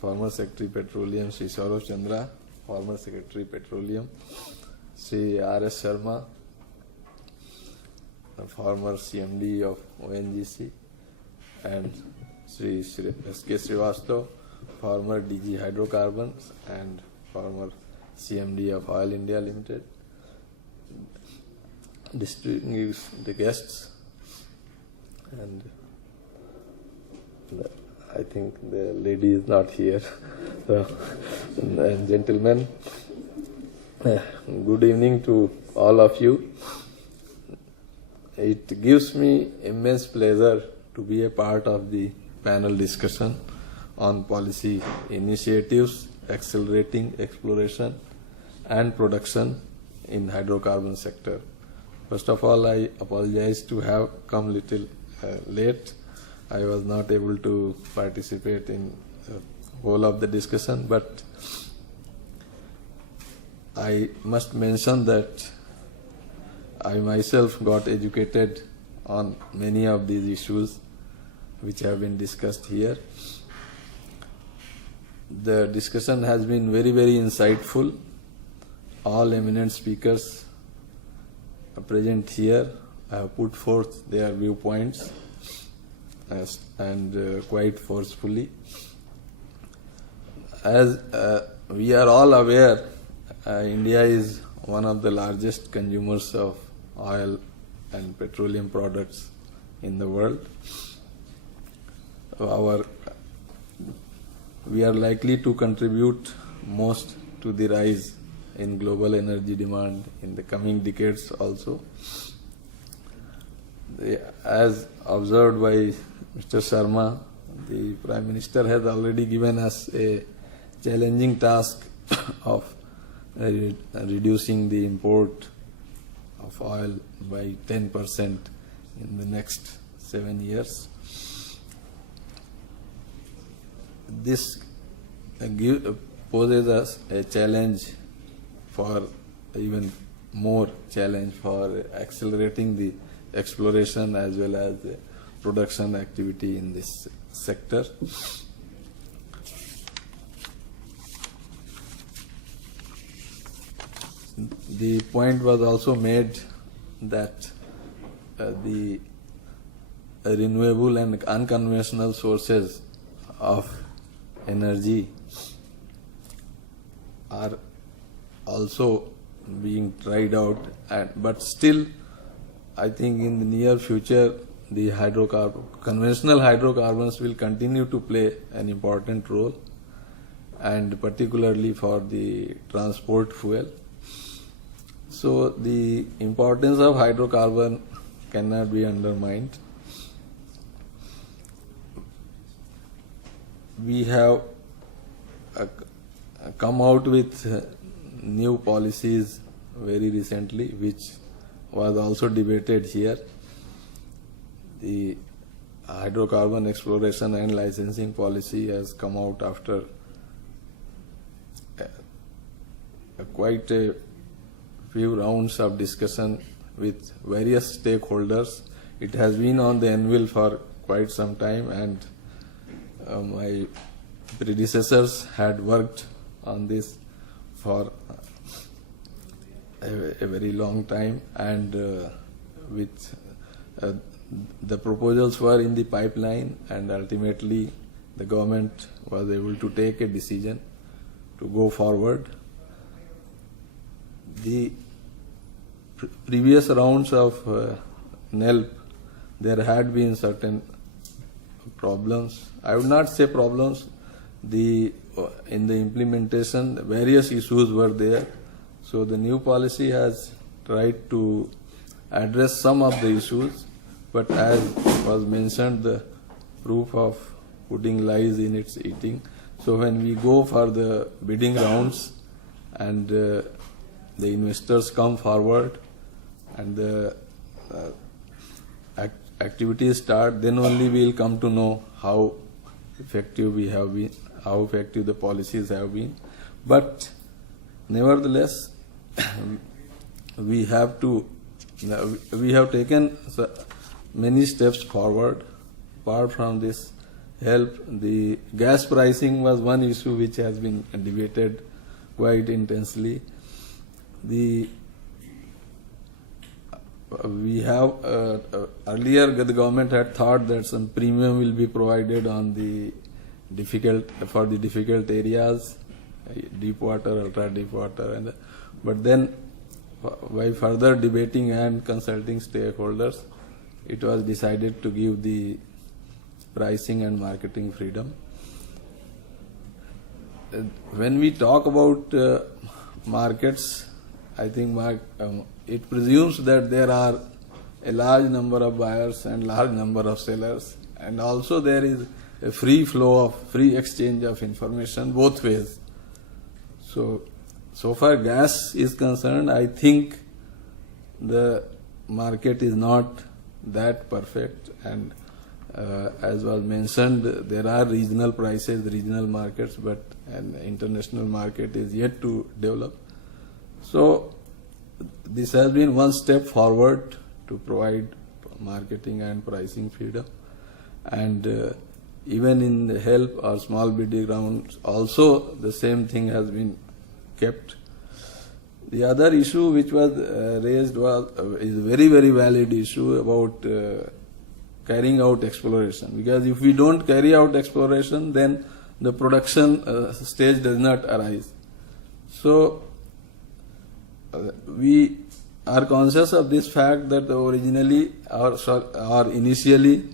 former Secretary Petroleum, Sri Saurav Chandra, former Secretary Petroleum, Sri R.S. Sharma, former CMD of ONGC, and Sri S.K. Srivastava, former DG Hydrocarbons and former CMD of Oil India Limited. Distinguished the guests, and I think the lady is not here. So, and gentlemen, good evening to all of you. It gives me immense pleasure to be a part of the panel discussion on policy initiatives accelerating exploration and production in hydrocarbon sector. First of all, I apologize to have come little late. I was not able to participate in the whole of the discussion, but I must mention that I myself got educated on many of these issues which have been discussed here. The discussion has been very, very insightful. All eminent speakers present here have put forth their viewpoints and quite forcefully. As we are all aware, India is one of the largest consumers of oil and petroleum products in the world. We are likely to contribute most to the rise in global energy demand in the coming decades also. As observed by Mr. Sharma, the Prime Minister has already given us a challenging task of reducing the import of oil by 10% in the next 7 years. This poses us a challenge for even more challenge for accelerating the exploration as well as the production activity in this sector. The point was also made that the renewable and unconventional sources of energy are also being tried out, but still I think in the near future the conventional hydrocarbons will continue to play an important role, and particularly for the transport fuel. So the importance of hydrocarbon cannot be undermined. We have come out with new policies very recently, which was also debated here. The hydrocarbon exploration and licensing policy has come out after quite a few rounds of discussion with various stakeholders. It has been on the anvil for quite some time, and my predecessors had worked on this for a very long time, and with the proposals were in the pipeline, and ultimately the government was able to take a decision to go forward. The previous rounds of NELP, there had been certain problems. I would not say problems. In the implementation, various issues were there. So the new policy has tried to address some of the issues, but as was mentioned, the proof of pudding lies in its eating. So when we go for the bidding rounds and the investors come forward and the activities start, then only we will come to know how effective we have been, how effective the policies have been. But nevertheless, we have taken many steps forward. Apart from this help. The gas pricing was one issue which has been debated quite intensely. We have earlier the government had thought that some premium will be provided on the difficult areas, deep water, ultra deep water, but then by further debating and consulting stakeholders, it was decided to give the pricing and marketing freedom. When we talk about markets, I think it presumes that there are a large number of buyers and large number of sellers, and also there is a free flow of free exchange of information both ways. So far gas is concerned, I think the market is not that perfect, and as was mentioned, there are regional prices, regional markets, but an international market is yet to develop. So this has been one step forward to provide marketing and pricing freedom, and even in the help or small bidding rounds also the same thing has been kept. The other issue which was raised is a very, very valid issue about carrying out exploration, because if we don't carry out exploration, then the production stage does not arise. So we are conscious of this fact that originally or initially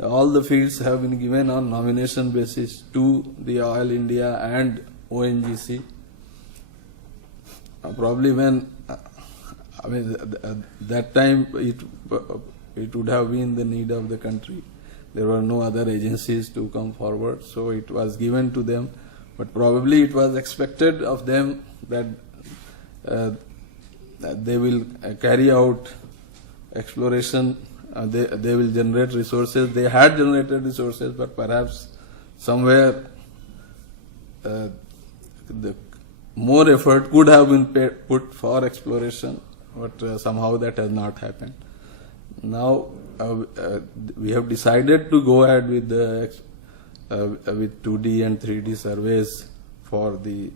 all the fields have been given on nomination basis to the Oil India and ONGC. Probably when that time it would have been the need of the country. There were no other agencies to come forward, so it was given to them. But probably it was expected of them that they will carry out exploration, they will generate resources. They had generated resources, but perhaps somewhere the more effort could have been put for exploration, but somehow that has not happened. Now we have decided to go ahead with with 2D and 3D surveys for the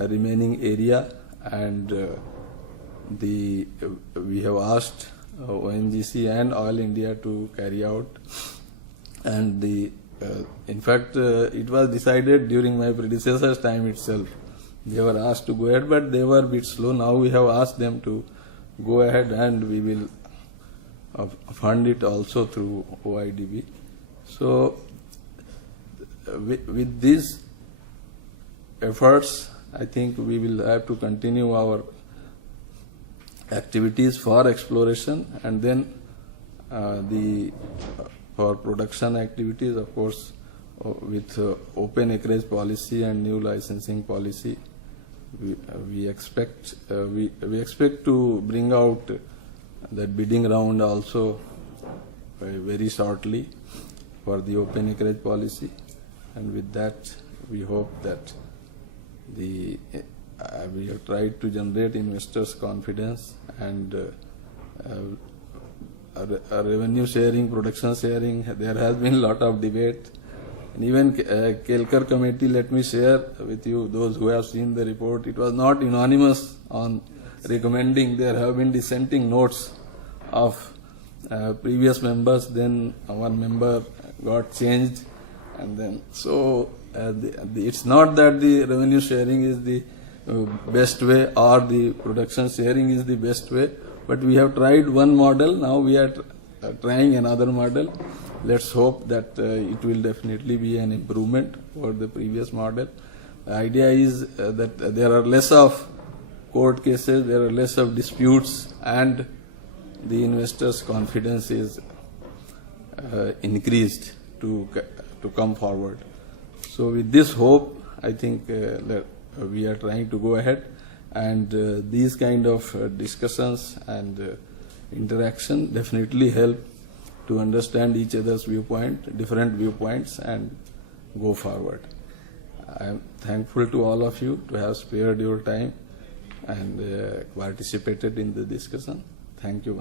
remaining area, and we have asked ONGC and Oil India to carry out, and in fact it was decided during my predecessor's time itself. They were asked to go ahead, but they were a bit slow. Now we have asked them to go ahead, and we will fund it also through OIDB. So with these efforts, I think we will have to continue our activities for exploration, and then for production activities, of course, with open acreage policy and new licensing policy, we expect to bring out that bidding round also very shortly for the open acreage policy, and with that we hope that we have tried to generate investors' confidence, and revenue sharing, production sharing. There has been a lot of debate. And even Kelkar committee, let me share with you, those who have seen the report, it was not unanimous on recommending. There have been dissenting notes of previous members. Then one member got changed, and then so it's not that the revenue sharing is the best way or the production sharing is the best way, but we have tried one model. Now we are trying another model. Let's hope that it will definitely be an improvement over the previous model. The idea is that there are less of court cases, there are less of disputes, and the investors' confidence is increased to come forward. So with this hope, I think that we are trying to go ahead, and these kind of discussions and interaction definitely help to understand each other's viewpoint, different viewpoints, and go forward. I am thankful to all of you to have spared your time and participated in the discussion. Thank you.